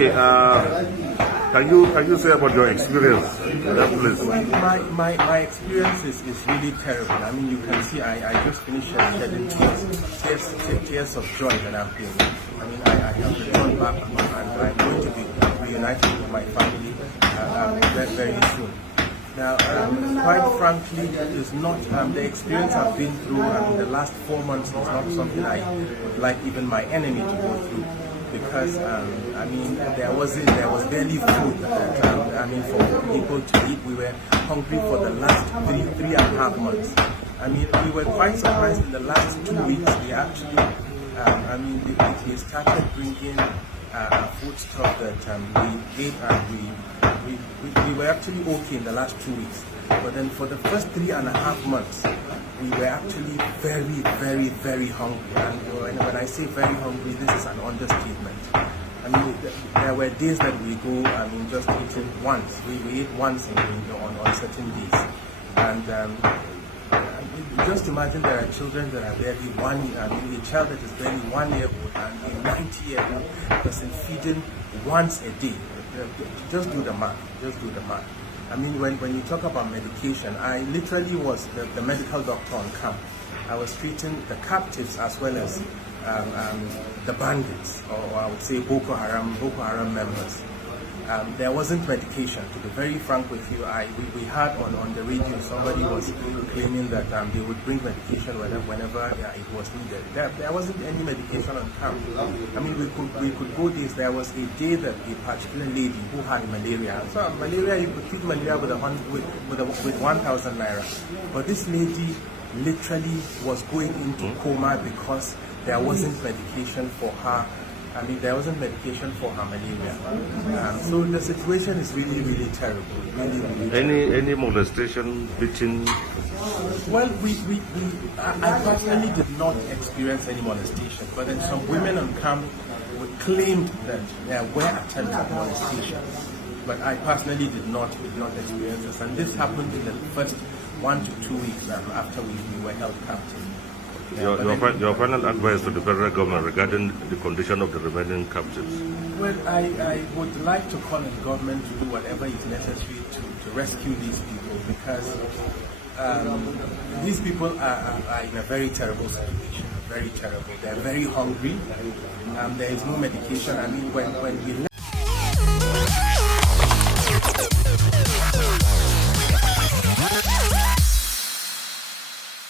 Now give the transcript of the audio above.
Okay. Can you say about your experience in that place? My experience is really terrible. I mean, you can see I just finished shedding tears of joy that I'm feeling. I mean, I have returned back home and I'm going to be reunited with my family very, very soon. Now, quite frankly, it's not the experience I've been through. I mean, the last 4 months is not something I would like even my enemy to go through, because I mean, there was barely food. I mean, for people to eat, we were hungry for the last three and a half months. I mean, we were quite surprised in the last 2 weeks. We actually, I mean, they started bringing food stuff that we ate, and we were actually okay in the last 2 weeks. But then for the first 3.5 months, we were actually very, very, very hungry. And when I say very hungry, this is an understatement. I mean, there were days that we go, I mean, just eating once. We ate once on certain days. And just imagine there are children that are barely 1 year, I mean, a child that is barely 1 year old and a 90-year-old person feeding once a day. Just do the math. Just do the math. I mean, when you talk about medication, I literally was the medical doctor on camp. I was treating the captives as well as the bandits, or I would say Boko Haram members. There wasn't medication. To be very frank with you, we heard on the radio somebody was claiming that they would bring medication whenever it was needed. There wasn't any medication on camp. I mean, we could go days. There was a day that a particular lady who had malaria. So malaria, you could treat malaria with 1,000 naira. But this lady literally was going into coma because there wasn't medication for her. I mean, there wasn't medication for her malaria. So the situation is really, really terrible. Really, really terrible. Any molestation, beating? Well, I personally did not experience any molestation, but then some women on camp claimed that there were attempts at molestation. But I personally did not experience this, and this happened in the first 1 to 2 weeks after we were held captive. Your final advice to the federal government regarding the condition of the remaining captives? Well, I would like to call on the government to do whatever is necessary to rescue these people, because these people are in a very terrible situation, very terrible. They're very hungry. There is no medication. I mean, when we